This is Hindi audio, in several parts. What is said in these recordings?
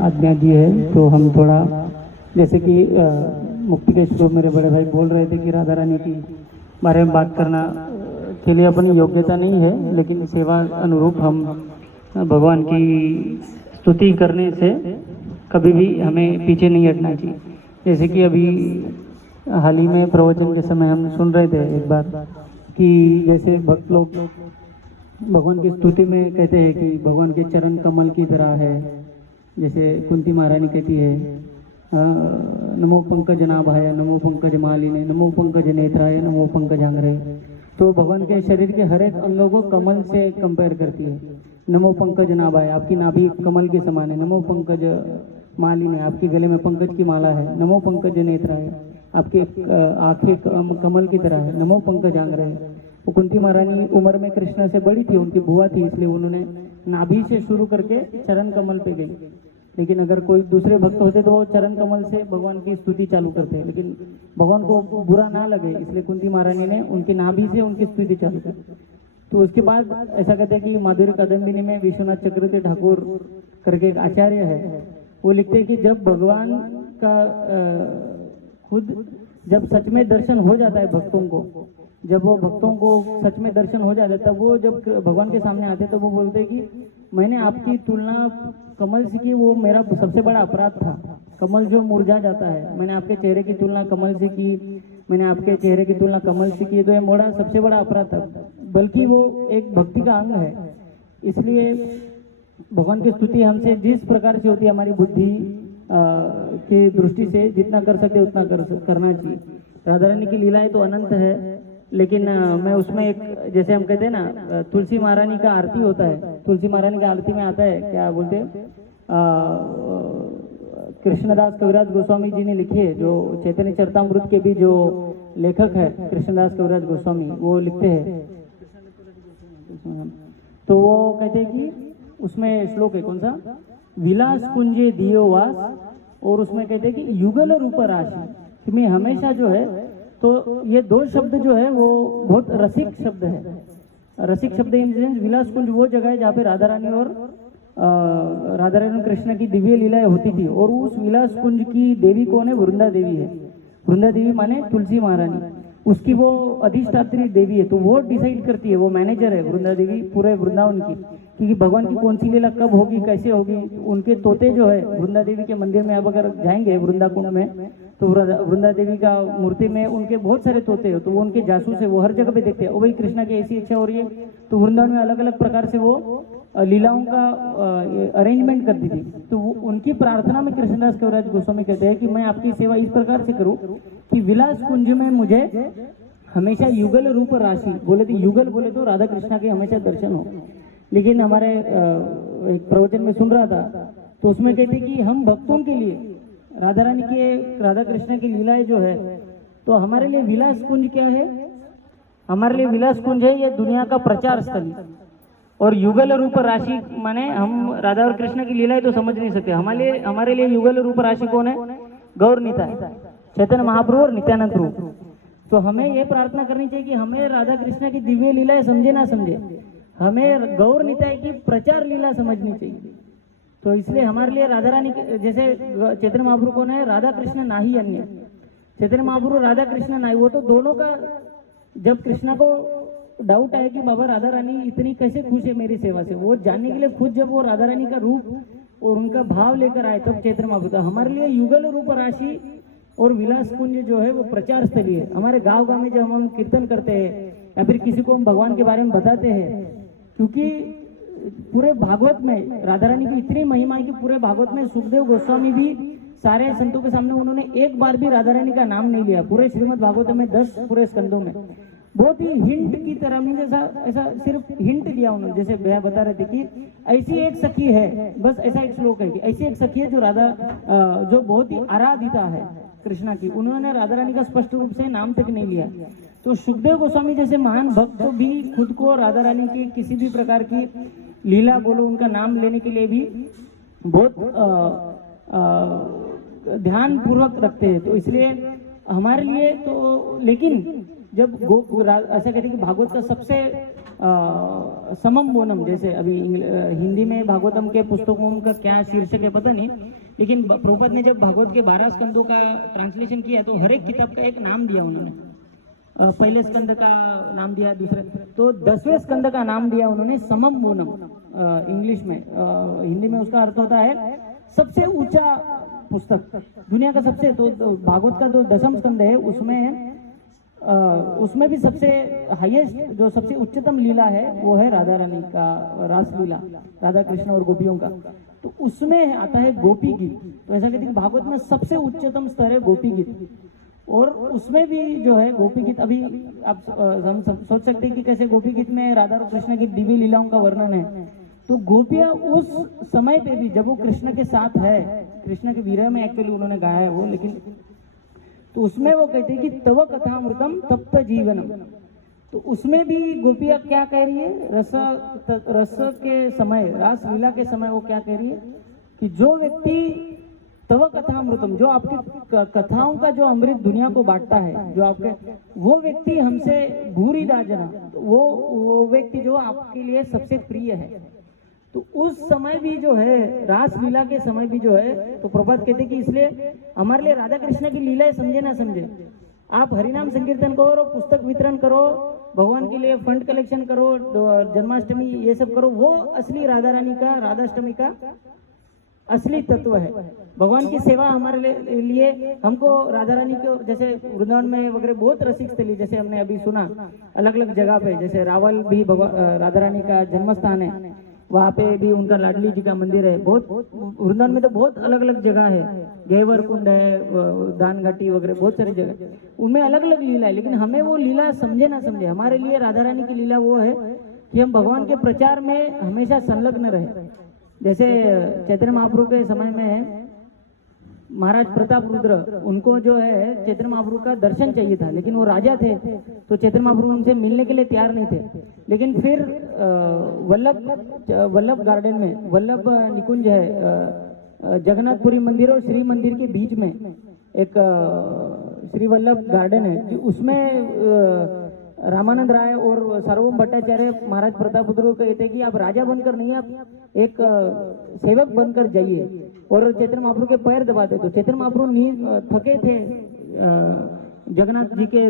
आज्ञा दी है तो हम थोड़ा, जैसे कि मुक्ति के स्वरूप मेरे बड़े भाई बोल रहे थे कि राधा रानी की बारे में बात करना के लिए अपनी योग्यता नहीं है, लेकिन सेवा अनुरूप हम भगवान की स्तुति करने से कभी भी हमें पीछे नहीं हटना चाहिए। जैसे कि अभी हाल ही में प्रवचन के समय हम सुन रहे थे एक बार कि जैसे भक्त लोग भगवान की स्तुति में कहते हैं कि भगवान के चरण कमल की तरह है। जैसे कुंती महारानी कहती है नमो पंकज नाभाय, नमो पंकज मालिने, नमो पंकज नेत्राय, नमो पंकजांग्रे। तो भगवान के शरीर के हर एक अंगों को कमल से कंपेयर करती है। नमो पंकज नाभाय, आपकी नाभि कमल के समान है। नमो पंकज मालिने, आपके गले में पंकज की माला है। नमो पंकज नेत्राय, आपके आंखें कमल की तरह है। नमो पंकजांग्रे। वो कुंती महारानी उम्र में कृष्ण से बड़ी थी, उनकी बुआ थी, इसलिए उन्होंने नाभि से शुरू करके चरण कमल पे गई। लेकिन अगर कोई दूसरे भक्त होते तो वो चरण कमल से भगवान की स्तुति चालू करते हैं, लेकिन भगवान को बुरा ना लगे इसलिए कुंती महारानी ने उनकी नाभि से उनकी स्तुति चालू की। तो उसके बाद ऐसा कहते हैं कि माधुर्य कादम्बिनी में विश्वनाथ चक्रवर्ती ठाकुर करके एक आचार्य है, वो लिखते हैं कि जब भगवान का खुद जब सच में दर्शन हो जाता है भक्तों को, जब वो भक्तों को सच में दर्शन हो जाता है, तब वो जब भगवान के सामने आते हैं तो वो बोलते हैं कि मैंने आपकी तुलना कमल से की, वो मेरा सबसे बड़ा अपराध था। कमल जो मुरझा जाता है, मैंने आपके चेहरे की तुलना कमल से की, मैंने आपके चेहरे की तुलना कमल से की, तो ये मोड़ा सबसे बड़ा अपराध था। बल्कि वो एक भक्ति का अंग है। इसलिए भगवान की स्तुति हमसे जिस प्रकार से होती है, हमारी बुद्धि की दृष्टि से जितना कर सके उतना करना चाहिए। राधा रानी की लीलाएं तो अनंत है, लेकिन मैं उसमें एक, जैसे हम कहते हैं ना तुलसी महारानी का आरती होता है, तुलसी महारानी का आरती में आता है क्या बोलते हैं, कृष्णदास कविराज गोस्वामी जी ने लिखी है, जो चैतन्य चरितामृत के भी जो लेखक है कृष्णदास कविराज गोस्वामी, वो लिखते हैं। तो वो कहते हैं कि उसमें श्लोक है कौन सा, विलास कुंजे दियो वास, और उसमें कहते हैं कि युगल रूप राशि में हमेशा जो है, तो ये दो शब्द जो है वो बहुत रसिक शब्द है। रसिक शब्द इन सेंस विलास कुंज वो जगह है जहाँ पे राधा रानी और कृष्ण की दिव्य लीलाएं होती थी, और उस विलास कुंज की देवी कौन है, वृंदा देवी है। वृंदा देवी माने तुलसी महारानी, उसकी वो अधिष्ठात्री देवी है, तो वो डिसाइड करती है, वो मैनेजर है वृंदा देवी पूरे वृंदावन की, क्योंकि भगवान की कौन सी लीला कब होगी कैसे होगी। उनके तोते जो है वृंदा देवी के मंदिर में, अब अगर जाएंगे वृंदा कुंड में तो वृंदा देवी का मूर्ति में उनके बहुत सारे तोते हैं, तो वो उनके जासूस है, वो हर जगह पे देखते हैं ओ भाई कृष्णा की ऐसी इच्छा हो रही है, तो वृंदावन में अलग अलग प्रकार से वो लीलाओं का अरेंजमेंट करती थी। तो उनकी प्रार्थना में कृष्णदास कविराज गोस्वामी कहते हैं कि मैं आपकी सेवा इस प्रकार से करूं कि विलास कुंज में मुझे हमेशा युगल रूप राशि, बोले तो युगल बोले तो राधा कृष्णा के हमेशा दर्शन हो। लेकिन हमारे एक प्रवचन में सुन रहा था तो उसमें कहते कि हम भक्तों के लिए राधा रानी के, राधा कृष्ण की लीलाएं जो है, तो हमारे लिए विलास कुंज क्या है, हमारे लिए विलास कुंज है ये दुनिया का प्रचार स्थल। और युगल रूप राशि माने हम राधा और कृष्ण की लीलाएं तो समझ नहीं सकते, हमारे लिए युगल रूप राशि कौन है, गौर निताय, चैतन्य महाप्रभु और नित्यानंद प्रभु। तो हमें ये प्रार्थना करनी चाहिए कि हमें राधा कृष्ण की दिव्य लीलाएं समझे ना समझे, हमें गौर निताय की प्रचार लीला समझनी चाहिए। तो इसलिए हमारे लिए राधा रानी, जैसे चैतन्य महाप्रभु कौन है, राधा कृष्ण ना ही अन्य, चैतन्य महाप्रभु राधा कृष्ण ना ही, वो तो दोनों का, जब कृष्णा को डाउट आया कि बाबा राधा रानी इतनी कैसे खुश है मेरी सेवा से, वो जानने के लिए खुद जब वो राधा रानी का रूप और उनका भाव लेकर आए तब चैतन्य महाप्रभु। हमारे लिए युगल रूप राशि और विलास कुंज जो है वो प्रचार स्थली है। हमारे गांव गांव में जब हम कीर्तन करते हैं या फिर किसी को हम भगवान के बारे में बताते हैं, क्योंकि पूरे भागवत में राधा रानी की इतनी महिमा है कि पूरे भागवत में सुखदेव गोस्वामी भी सारे संतों के सामने उन्होंने एक बार भी राधा रानी का नाम नहीं लिया। पूरे श्रीमद् भागवत में 10 पूरे स्कंदों में बहुत ही हिंट की तरह में ऐसा सिर्फ हिंट दिया उन्होंने। जैसे भैया बता रहे थे कि ऐसी एक सखी है, बस ऐसा एक श्लोक है कि ऐसी एक सखी है जो राधा जो बहुत ही आराधिता है कृष्णा की, उन्होंने राधा रानी का स्पष्ट रूप से नाम तक नहीं लिया। तो सुखदेव गोस्वामी जैसे महान भक्त भी खुद को राधा रानी की किसी भी प्रकार की लीला बोलो उनका नाम लेने के लिए भी बहुत ध्यान पूर्वक रखते हैं। तो इसलिए हमारे लिए तो, लेकिन जब ऐसा कहते हैं कि भागवत का सबसे समम बोनम, जैसे अभी हिंदी में भागवतम के पुस्तकों का क्या शीर्षक है पता नहीं, लेकिन प्रभुपाद ने जब भागवत के 12 स्कंदों का ट्रांसलेशन किया तो हर एक किताब का एक नाम दिया उन्होंने। पहले स्कंद का नाम दिया, दूसरे तो 10वें स्कंद का नाम दिया उन्होंने समम बोनम इंग्लिश में। हिंदी में उसका अर्थ होता है सबसे ऊंचा पुस्तक, दुनिया का सबसे। तो भागवत का जो 10वां स्कंद है उसमें भी सबसे हाईएस्ट, जो सबसे उच्चतम लीला है वो है राधा रानी का रास लीला, राधा कृष्ण और गोपियों का। तो उसमें आता है गोपी गीत। तो ऐसा कहते हैं कि भागवत में सबसे उच्चतम स्तर है गोपी गीत, और उसमें भी जो है गोपी गीत, अभी आप हम सोच सकते हैं कि कैसे गोपी गीत में राधा और कृष्ण की दिव्य लीलाओं का वर्णन है। तो गोपियां उस समय पे भी जब वो कृष्ण के साथ है, कृष्ण के विरह में एक्चुअली उन्होंने गाया है वो, लेकिन तो उसमें वो कहते हैं कि तव कथामृतम तप्त जीवनम। तो उसमें भी गोपियां क्या कह रही है, रस के समय, रास लीला के समय वो क्या कह रही है कि जो व्यक्ति तव कथामृतम, जो आपकी कथाओं का जो अमृत दुनिया को बांटता है, जो आपके, वो व्यक्ति हमसे भूरी दाजना, वो व्यक्ति जो आपके लिए सबसे प्रिय है। तो उस समय भी जो है, रास लीला के समय भी जो है, तो प्रभात कहते कि इसलिए हमारे लिए राधा कृष्ण की लीलाएं समझे ना समझे, आप हरिनाम संकीर्तन करो, पुस्तक वितरण करो, भगवान के लिए फंड कलेक्शन करो, जन्माष्टमी ये सब करो, वो असली राधा रानी का, राधाष्टमी का असली तत्व है। भगवान की सेवा हमारे लिए हमको राधा रानी को, जैसे वृंदावन में वगैरह बहुत रसिक स्थली, जैसे हमने अभी सुना अलग अलग जगह पे, जैसे रावल भी राधा रानी का जन्म स्थान है, वहाँ पे भी उनका लाडली जी का मंदिर है। बहुत वृंदावन में तो बहुत अलग अलग जगह है, गेवर कुंड है, दान घाटी वगैरह बहुत सारी जगह, उनमें अलग अलग लीला है। लेकिन हमें वो लीला समझे ना समझे, हमारे लिए राधा रानी की लीला वो है कि हम भगवान के प्रचार में हमेशा संलग्न रहे। जैसे चैतन्य महाप्रभु के समय में महाराज प्रताप रुद्र, उनको जो है चैतन्य महाप्रभु का दर्शन चाहिए था, लेकिन वो राजा थे, तो चैतन्य महाप्रभु उनसे मिलने के लिए तैयार नहीं थे। लेकिन फिर वल्लभ गार्डन में, वल्लभ निकुंज है जगन्नाथपुरी मंदिर और श्री मंदिर के बीच में एक श्री वल्लभ गार्डन है, उसमें रामानंद राय और सार्वभौम भट्टाचार्य महाराज प्रताप रुद्र को कहते हैं कि आप राजा बनकर नहीं, आप एक सेवक बनकर जाइए, और चैतन्य महाप्रभु के पैर दबाते। तो चैतन्य महाप्रभु थके थे, जगन्नाथ जी के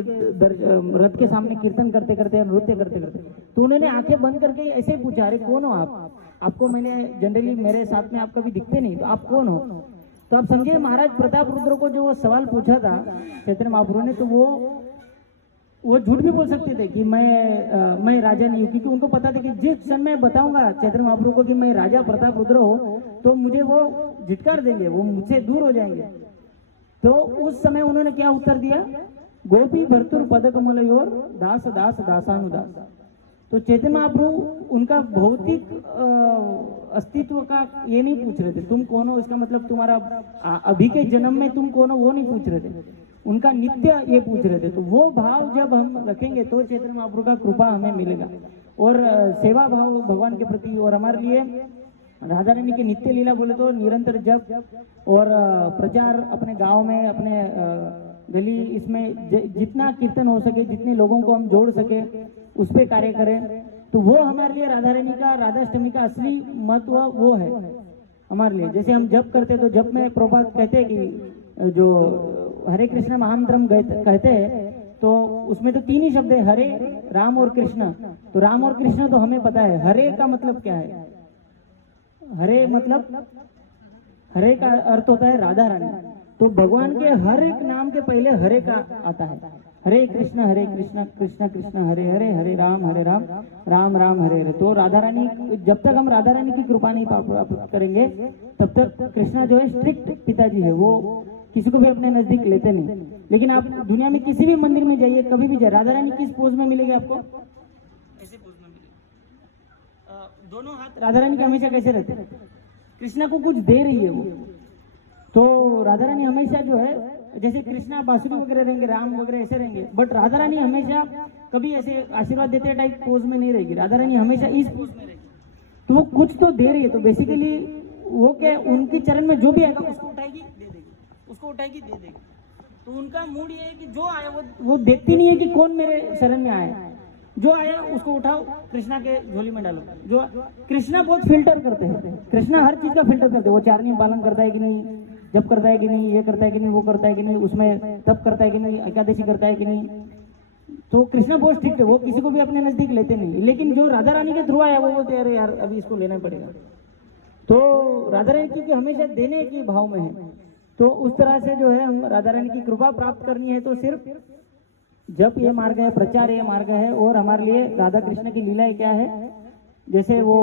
रथ के सामने कीर्तन करते करते, नृत्य करते करते, तो उन्होंने आंखें बंद करके ऐसे पूछा, अरे कौन हो आप, आपको मैंने जनरली मेरे साथ में आप कभी दिखते नहीं, तो आप कौन हो। तो आप समझिए महाराज प्रताप रुद्र को जो वो सवाल पूछा था चैतन्य महाप्रभु ने, तो वो झूठ भी बोल सकते थे कि मैं राजा नहीं हूँ, क्योंकि उनको पता था कि जिस क्षण मैं बताऊंगा चैतन्य महाप्रभु को कि मैं राजा प्रताप रुद्र हूँ, तो मुझे वो झिटकार देंगे, वो मुझसे दूर हो जाएंगे। तो उस समय उन्होंने क्या उत्तर दिया, गोपी भर्तुर पद कमलयोर दास दास दासानुदास। तो चैतन्य महाप्रभु उनका भौतिक अस्तित्व का ये नहीं पूछ रहे थे, तुम कौन हो, इसका मतलब तुम्हारा अभी के जन्म में तुम कौन हो वो नहीं पूछ रहे थे, उनका नित्य ये पूछ रहे थे। तो वो भाव जब हम रखेंगे तो चैतन्य महाप्रभु का कृपा हमें मिलेगा, और सेवा भाव भगवान के प्रति। और हमारे लिए राधा रानी की नित्य लीला बोले तो निरंतर जप और प्रचार, अपने गांव में, अपने गली, इसमें जितना कीर्तन हो सके, जितने लोगों को हम जोड़ सके, उस पर कार्य करें। तो वो हमारे लिए राधा रानी का, राधाष्टमी का असली महत्व वो है हमारे लिए। जैसे हम जप करते तो जप में प्रभात कहते हैं कि जो हरे कृष्ण महामंत्रम कहते हैं, तो उसमें तो 3 ही शब्द है, हरे, राम और कृष्ण। तो राम और कृष्ण तो हमें पता है, हरे का मतलब क्या है, हरे मतलब, हरे का अर्थ होता है राधा रानी। तो भगवान के हर एक नाम के पहले हरे का आता है, हरे कृष्ण कृष्ण कृष्ण हरे हरे, हरे राम राम राम हरे हरे। तो राधा रानी, जब तक हम राधा रानी की कृपा नहीं प्राप्त करेंगे तब तक कृष्णा जो है स्ट्रिक्ट पिताजी है, वो किसी को भी अपने नजदीक लेते नहीं। लेकिन आप दुनिया में किसी भी मंदिर में जाइए, कभी भी जाइए, राधा रानी किस पोज में मिलेगी आपको, ऐसे पोज में मिलेगी, दोनों हाथ राधा रानी के हमेशा कैसे रहते हैं, कृष्णा को कुछ दे रही है वो। तो राधा रानी हमेशा जो है, जैसे कृष्णा बांसुरी वगैरह रहेंगे, राम वगैरह ऐसे रहेंगे, बट राधा रानी हमेशा कभी ऐसे आशीर्वाद देते टाइप पोज में नहीं रहेगी, राधा रानी हमेशा इस पोज में रहेगी। तो वो कुछ तो दे रही है, तो बेसिकली वो क्या, उनके चरण में जो भी आएगा उसको उठाएगी दे देगी, उसको उठाएगी दे देगी। तो उनका मूड ये है कि जो आए वो देखती नहीं है कि कौन मेरे शरण में आए, जो आया उसको उठाओ, कृष्णा के झोली में डालो। जो कृष्णा बहुत फिल्टर करते हैं, कृष्णा हर चीज का फिल्टर करते हैं। वो 4 नियम पालन करता है कि नहीं, जब करता है कि नहीं, ये करता है कि नहीं, वो करता है कि नहीं, उसमें तप करता है कि नहीं, एकादशी करता है कि नहीं। तो कृष्णा बहुत स्ट्रिक्ट है, वो किसी को भी अपने नजदीक लेते नहीं। लेकिन जो राधा रानी के थ्रू आया वो बोलते अरे यार अभी इसको लेना पड़ेगा। तो राधा रानी की हमेशा देने की भाव में है। तो उस तरह से जो है हम राधा रानी की कृपा प्राप्त करनी है तो सिर्फ जब ये मार्ग है, प्रचार ये मार्ग है। और हमारे लिए राधा कृष्ण की लीलाएं क्या है, जैसे वो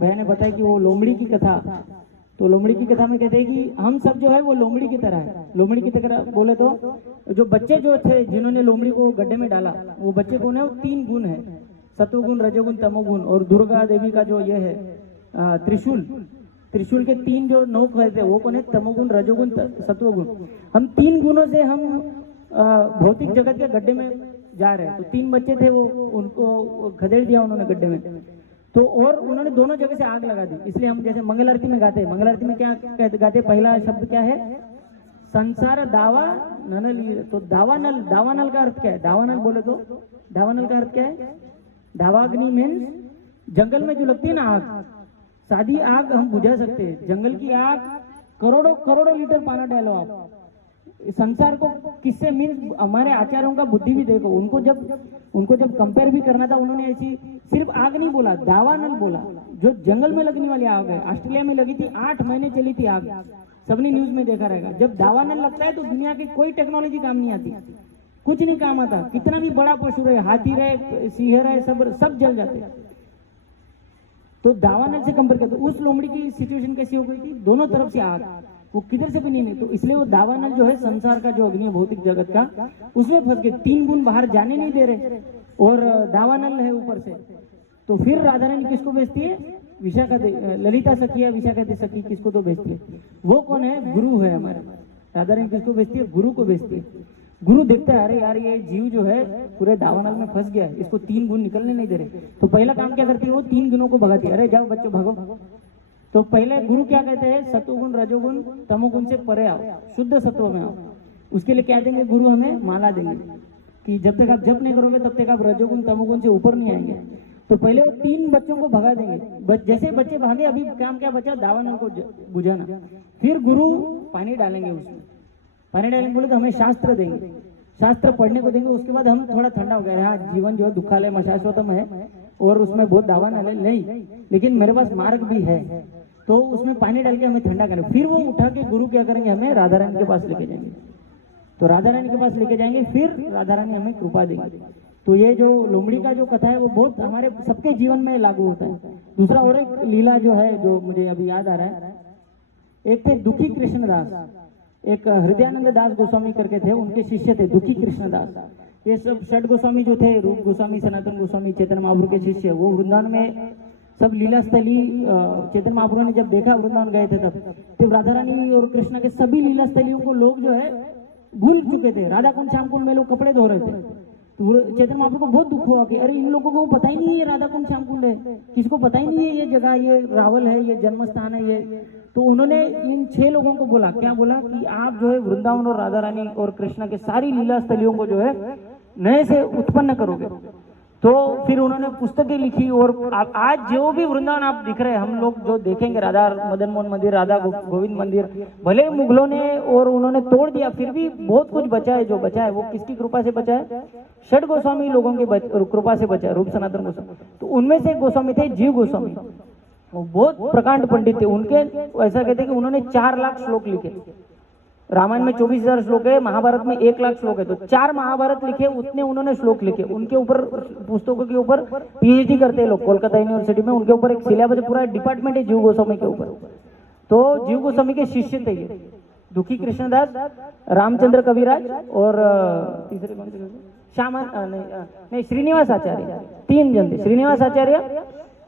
बहन ने बताया कि वो लोमड़ी की कथा, तो लोमड़ी की कथा में कहते हैं कि हम सब जो है वो लोमड़ी की तरह है। लोमड़ी की तरह बोले तो जो बच्चे जो थे जिन्होंने लोमड़ी को गड्ढे में डाला, वो बच्चे कौन है, वो 3 गुण है, सत्वगुण, रजोगुण, तमोगुण। और दुर्गा देवी का जो ये है त्रिशूल, त्रिशूल के 3 जो नोक थे वो कौन है, तमोगुण, रजोगुण, सत्वगुण। हम 3 गुणों से हम भौतिक जगत के गड्ढे में जा रहे हैं। तो 3 बच्चे थे, वो उनको खदेड़ दिया उन्होंने गड्ढे में। तो और उन्होंने दोनों जगह से आग लगा दी। इसलिए हम जैसे मंगल आरती में गाते हैं, मंगल आरती में क्या गाते, पहला शब्द क्या है, संसार दावा नल। तो दावानल, दावानल का अर्थ क्या है, दावानल बोले तो दावानल का अर्थ क्या है, दावाग्नि मीन्स जंगल में जो लगती है ना आग, सादी आग हम बुझा सकते हैं। जंगल की आग करोड़ों करोड़ों लीटर पानी डालो आप, संसार को किससे मीन्स हमारे आचार्यों का बुद्धि भी देखो। उनको जब कंपेयर भी करना था, उन्होंने ऐसी सिर्फ आग नहीं बोला, दावानल बोला। जो जंगल में लगने वाली आग है, ऑस्ट्रेलिया में लगी थी, 8 महीने चली थी आग, सबने न्यूज में देखा रहेगा। जब दावानल लगता है तो दुनिया की कोई टेक्नोलॉजी काम नहीं आती, कुछ नहीं काम आता। कितना भी बड़ा पशु रहे, हाथी रहे, सिंह रहे, सब जल जाते। तो दावानल से कंपेयर करते, उस लोमड़ी की सिचुएशन कैसी हो गई थी, दोनों तरफ से आग, वो किधर से भी नहीं। तो इसलिए वो दावानल जो है संसार का जो अग्नि है भौतिक जगत का, उसमें फंस गए। 3 गुण बाहर जाने नहीं दे रहे और दावानल है ऊपर से। तो फिर राधा रानी किसको भेजती है, विशाखा ललिता सखी है, विशाखा सखी किसको तो भेजती है, वो कौन है, गुरु है हमारे। राधा रानी किसको भेजती है, गुरु को भेजती है। गुरु देखता है अरे यार ये जीव जो है पूरे दावानल में फंस गया है, इसको 3 गुण निकलने नहीं दे रहे। तो पहला काम क्या करती है, वो 3 गुणों को भगाती है, अरे जाओ बच्चों भागो। तो पहले गुरु क्या कहते हैं, सत्वगुण, रजोगुण, तमोगुण से परे आओ, शुद्ध सत्व में आओ। उसके लिए क्या देंगे गुरु, हमें माला देंगे कि जब तक आप जप नहीं करोगे तब तक आप रजोगुण तमोगुण से ऊपर नहीं आएंगे। तो पहले वो 3 बच्चों को भगा देंगे। जैसे बच्चे भागे, अभी काम क्या बचा, दावानल को बुझाना। फिर गुरु पानी डालेंगे, उसमें पानी डालेंगे बोले तो हमें शास्त्र देंगे, शास्त्र पढ़ने को देंगे। उसके बाद हम थोड़ा ठंडा हो गया, हाँ जीवन जो है दुखालय शाश्वतम है और उसमें बहुत दावानल है नहीं, लेकिन मेरे पास मार्ग भी है, तो उसमें पानी डाल के हमें ठंडा करें। फिर वो उठा के गुरु क्या करेंगे, हमें राधा रानी के पास लेके जाएंगे। तो राधा रानी के पास लेके जाएंगे, फिर राधा रानी हमें कृपा देंगे। तो ये जो लोमड़ी का जो कथा है वो बहुत हमारे सबके जीवन में लागू होता है। दूसरा और एक लीला जो है जो मुझे अभी याद आ रहा है, एक थे दुखी कृष्णदास, एक हृदयानंद दास गोस्वामी करके थे, उनके शिष्य थे दुखी कृष्णदास। ये सब 6 गोस्वामी जो थे, रूप गोस्वामी, सनातन गोस्वामी, चैतन्य महाप्रभु के शिष्य, वो वृंदावन में सब लीला स्थली चैतन्य महाप्रभु ने जब देखा, वृंदावन गए थे तब राधा रानी और कृष्णा के सभी लीला स्थलियों को लोग जो है भूल चुके थे। राधा कुंड श्याम कुंड में लोग कपड़े धो रहे थे, तो चैतन्य महाप्रभु को बहुत दुख हुआ कि अरे इन लोगों को पता ही नहीं है ये राधा कुंड श्याम कुंड है, किसको पता ही नहीं है ये जगह, ये रावल है, ये जन्म स्थान है ये। तो उन्होंने इन 6 लोगों को बोला, क्या बोला कि आप जो है वृंदावन और राधा रानी और कृष्णा के सारी लीला स्थलियों को जो है नए से उत्पन्न करोगे। तो फिर उन्होंने पुस्तकें लिखी और आज जो भी वृंदावन आप दिख रहे हैं, हम लोग जो देखेंगे राधा मदन मोहन मंदिर, राधा गोविंद मंदिर, भले मुगलों ने और उन्होंने तोड़ दिया, फिर भी बहुत कुछ बचा है। जो बचा है वो किसकी कृपा से बचा है, 6 गोस्वामी लोगों की कृपा से बचा है, रूप सनातन गोस्वामी। तो उनमें से एक गोस्वामी थे जीव गोस्वामी, वो बहुत प्रकांड पंडित थे। उनके ऐसा कहते हैं कि उन्होंने 4 लाख श्लोक लिखे। रामायण में 24,000 श्लोक है, महाभारत में 1 लाख श्लोक है, तो 4 महाभारत लिखे, उतने उन्होंने श्लोक लिखे। उनके ऊपर पुस्तकों के ऊपर पीएचडी करते हैं लोग कोलकाता यूनिवर्सिटी में, उनके ऊपर एक सिलेबस पूरा डिपार्टमेंट है जीव गोस्वामी के ऊपर। तो जीव गोस्वामी के शिष्य थे ये दुखी कृष्णदास, रामचंद्र कविराज और तीसरे कौन थे, श्यामा नहीं श्रीनिवास आचार्य, 3 जन थे, श्रीनिवास आचार्य,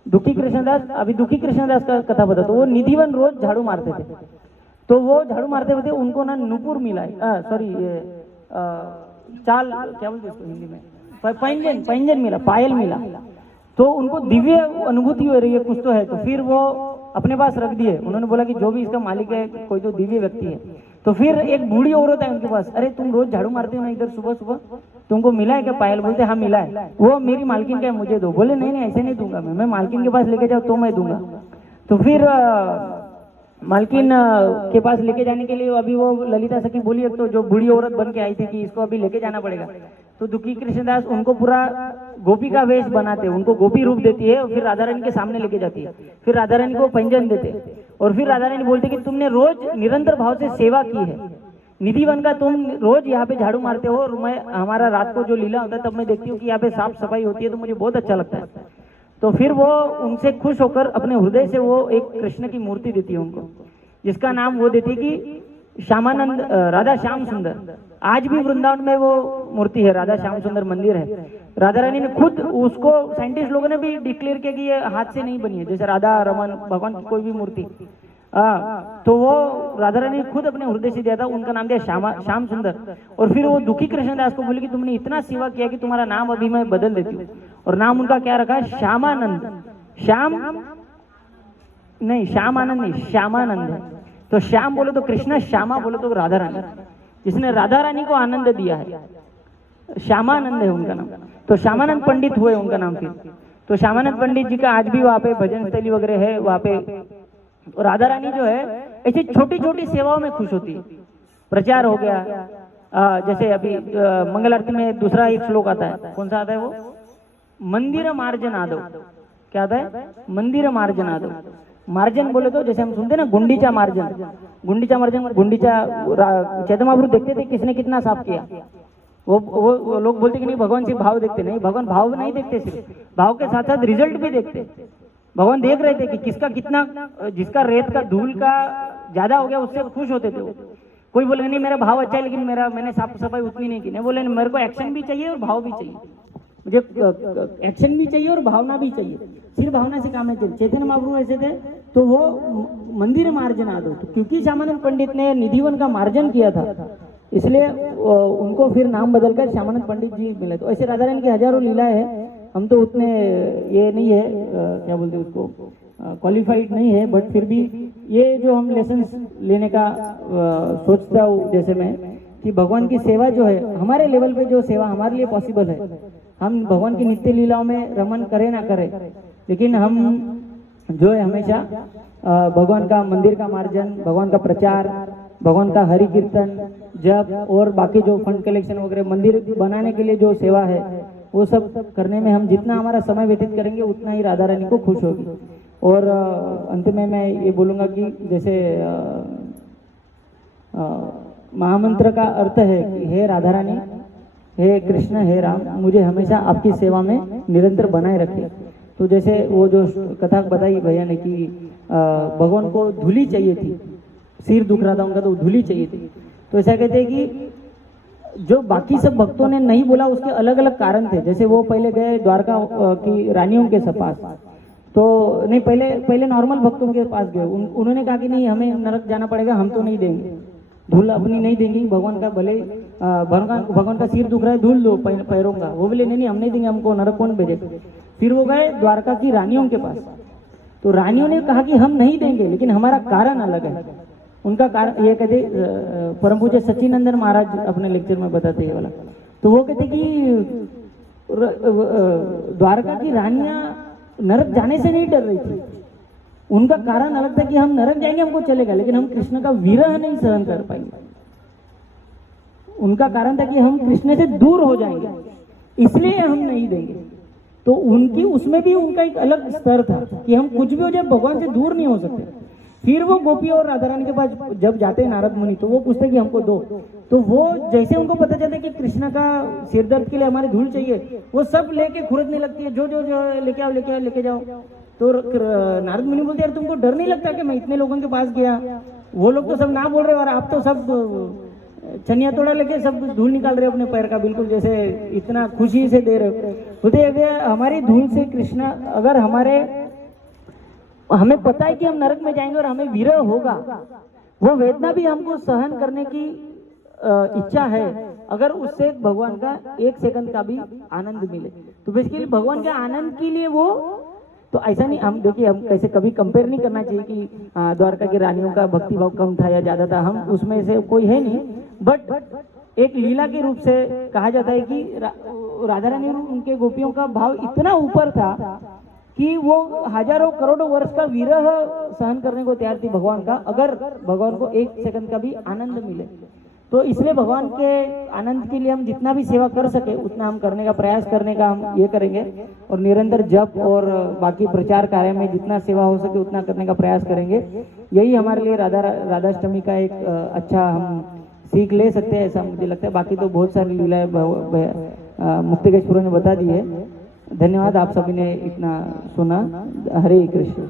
दुखी कृष्णदास। अभी दुखी कृष्णदास का कथा बता, तो वो निधिवन रोज झाड़ू मारते थे। तो वो झाड़ू मारते हुए उनको ना नुपुर मिला, सॉरी ये चाल क्या बोलते हैं हिंदी में, पैंजन मिला, पायल मिला। तो उनको दिव्य अनुभूति हो रही है कुछ तो है। तो फिर वो अपने पास रख दिए, उन्होंने बोला कि जो भी इसका मालिक है कोई तो दिव्य व्यक्ति है। तो फिर एक बूढ़ी औरत है उनके पास, अरे तुम रोज झाड़ू मारते हो ना इधर सुबह सुबह, तुमको मिला है क्या पायल? बोलते हाँ मिला है। वो मेरी मालकिन का है, मुझे दो। बोले नहीं नहीं ऐसे नहीं दूंगा मैं मालकिन के पास लेके जाओ तो मैं दूंगा। तो फिर मालकिन के पास लेके जाने के लिए अभी वो ललिता सखी बोली, तो जो बूढ़ी औरत बन के आई थी कि इसको अभी लेके जाना पड़ेगा। तो दुखी कृष्णदास उनको पूरा गोपी का वेश बनाते, उनको गोपी रूप देती है और फिर राधा रानी के सामने लेके जाती है। फिर राधा रानी को पैंजन देते और फिर राधा रानी बोलते कि तुमने रोज निरंतर भाव से सेवा की है, निधि वन का तुम रोज यहाँ पे झाड़ू मारते हो और मैं हमारा रात को जो लीला होता है तब मैं देखती हूँ कि यहाँ पे साफ सफाई होती है तो मुझे बहुत अच्छा लगता है। तो फिर वो उनसे खुश होकर अपने हृदय से वो एक कृष्ण की मूर्ति देती है उनको, जिसका नाम वो देती है कि श्यामानंद राधा श्याम सुंदर। आज भी वृंदावन में वो मूर्ति है, राधा श्याम सुंदर मंदिर है। राधा रानी ने खुद उसको, साइंटिस्ट लोगों ने भी डिक्लेयर किया कि ये हाथ से नहीं बनी है, जैसे राधा रमन भगवान की कोई भी मूर्ति। तो वो राधा रानी ने खुद अपने हृदय से दिया था, उनका नाम दिया श्याम सुंदर। और फिर वो दुखी कृष्णदास को बोले कि तुमने इतना सेवा किया कि तुम्हारा नाम अभी मैं बदल देती हूँ, और नाम उनका क्या रखा है? श्यामानंद। श्याम नहीं, श्याम आनंद नहीं, श्यामानंद है। तो श्याम बोलो तो कृष्ण, श्यामा बोलो तो राधा रानी, जिसने राधा रानी को आनंद दिया है, श्यामानंद है उनका नाम। तो श्यामानंद पंडित हुए उनका नाम फिर। तो श्यामानंद पंडित जी का आज भी वहाँ पे भजन स्थली वगैरह है वहाँ पे। और राधा रानी जो है ऐसी छोटी छोटी सेवाओं में खुश होती है। प्रचार हो गया, जैसे अभी मंगल आरती में दूसरा एक श्लोक आता है, कौन सा आता है वो? मंदिर मार्जन आदो। क्या आता है? मंदिर मार्जन आदो। मार्जन बोले तो जैसे हम सुनते ना गुंडीचा मार्जन, गुंडीचा मार्जन, गुंडीचा चैतन्य महाप्रभु देखते थे किसने कितना साफ किया। वो लोग बोलते कि नहीं भगवान सिर्फ भाव देखते, नहीं, भगवान भाव नहीं देखते, सिर्फ भाव के साथ साथ रिजल्ट भी देखते। भगवान देख रहे थे कि किसका कितना, जिसका रेत का धूल का ज्यादा हो गया उससे खुश होते थे वो। कोई बोले नहीं मेरा भाव अच्छा है लेकिन मैंने साफ सफाई उतनी नहीं की, नहीं बोले मेरे को एक्शन भी चाहिए और भाव भी चाहिए, मुझे एक्शन भी चाहिए और भावना भी चाहिए, सिर्फ भावना से काम नहीं चाहिए। चैतन्य महाप्रभु ऐसे थे तो वो मंदिर मार्जन आदो, तो क्योंकि श्यामानंद पंडित ने निधिवन का मार्जन किया था इसलिए उनको फिर नाम बदलकर श्यामानंद पंडित जी मिले। तो ऐसे राधा रानी की हजारों लीलाएं हैं, हम तो उतने ये नहीं है, क्या बोलते हैं उसको, क्वालिफाइड नहीं है, बट फिर भी ये जो हम लेसन लेने का सोचता हूँ जैसे मैं, कि भगवान की सेवा जो है हमारे लेवल पे, जो सेवा हमारे लिए पॉसिबल है, हम भगवान की नित्य लीलाओं में रमन करें ना करें, लेकिन हम जो है हमेशा भगवान का मंदिर का मार्जन, भगवान का प्रचार, भगवान का हरि कीर्तन, जप और बाकी जो फंड कलेक्शन वगैरह, मंदिर बनाने के लिए जो सेवा है वो सब करने में हम जितना हमारा समय व्यतीत करेंगे उतना ही राधा रानी को खुश होगी। और अंत में मैं ये बोलूँगा कि जैसे महामंत्र का अर्थ है कि हे राधा रानी, हे कृष्ण, हे राम, मुझे हमेशा आपकी सेवा में निरंतर बनाए रखे। तो जैसे वो जो कथा बताई भैया ने कि भगवान को धूली चाहिए थी, सिर दुख रहा था उनका तो धूली चाहिए थी। तो ऐसा कहते हैं कि जो बाकी सब भक्तों ने नहीं बोला उसके अलग अलग कारण थे। जैसे वो पहले गए द्वारका की रानियों के पास, तो नहीं, पहले नॉर्मल भक्तों के पास गए, उन्होंने कहा कि नहीं हमें नरक जाना पड़ेगा, हम तो नहीं देंगे, धूल अपनी नहीं देंगे, भगवान का भले भगवान का सिर दुख रहा है, धूल दो पैरों का। वो बोले नहीं हम नहीं देंगे, हमको नरक कौन भेजेगा। फिर वो गए द्वारका की रानियों के पास, तो रानियों ने कहा कि हम नहीं देंगे लेकिन हमारा कारण अलग है। उनका कारण ये कहते, परम पूज्य सच्चिनंदन महाराज अपने लेक्चर में बताते ये वाला, तो वो कहते कि द्वारका की रानियां नरक जाने से नहीं डर रही थी, उनका कारण अलग था कि हम नरक जाएंगे हमको चलेगा लेकिन हम कृष्ण का विरह नहीं सहन कर पाएंगे। उनका कारण था कि हम कृष्ण से दूर हो जाएंगे इसलिए हम नहीं देंगे। तो उनकी उसमें भी उनका एक अलग स्तर था कि हम कुछ भी हो जाए भगवान से दूर नहीं हो सकते। फिर वो गोपी और राधा रानी के पास जब जाते हैं नारद मुनि, तो वो पूछते कि हमको दो, तो वो जैसे उनको पता चलता है कि कृष्ण का सिर दर्द के लिए हमारी धूल चाहिए, वो सब लेके खुरदने लगती है, जो जो जो लेके आओ लेके आओ लेके जाओ। तो नारद मुनि बोलते यार तुमको डर नहीं लगता कि मैं इतने लोगों के पास गया, वो लोग तो सब ना बोल रहे और आप तो सब चनिया तोड़ा लेके सब धूल निकाल रहे हो अपने पैर का, बिल्कुल जैसे इतना खुशी से दे रहे हो। बोलते हमारी धूल से कृष्ण, अगर हमें पता है कि हम नरक में जाएंगे और हमें विरह होगा, वो वेदना भी हमको सहन करने की इच्छा है, अगर उससे भगवान का एक सेकंड का भी आनंद मिले। तो बेसिकली भगवान के आनंद के लिए वो, तो ऐसा नहीं, हम देखिए हम कैसे कभी कंपेयर नहीं करना चाहिए कि द्वारका की रानियों का भक्ति भाव कम था या ज्यादा था, हम उसमें से कोई है नहीं, बट एक लीला के रूप से कहा जाता है कि राधा रानी और उनके गोपियों का भाव इतना ऊपर था कि वो हजारों करोड़ों वर्ष का विरह सहन करने को तैयार थी भगवान का, अगर भगवान को एक सेकंड का भी आनंद मिले। तो इसलिए भगवान के आनंद के लिए हम जितना भी सेवा कर सके उतना हम करने का प्रयास करने का हम ये करेंगे, और निरंतर जप और बाकी प्रचार कार्य में जितना सेवा हो सके उतना करने का प्रयास करेंगे। यही हमारे लिए राधाष्टमी का एक अच्छा हम सीख ले सकते हैं, ऐसा मुझे लगता है। बाकी तो बहुत सारी लीलाएं मुक्तिकेश ने बता दी है। धन्यवाद, आप सभी ने इतना सुना। हरे कृष्ण।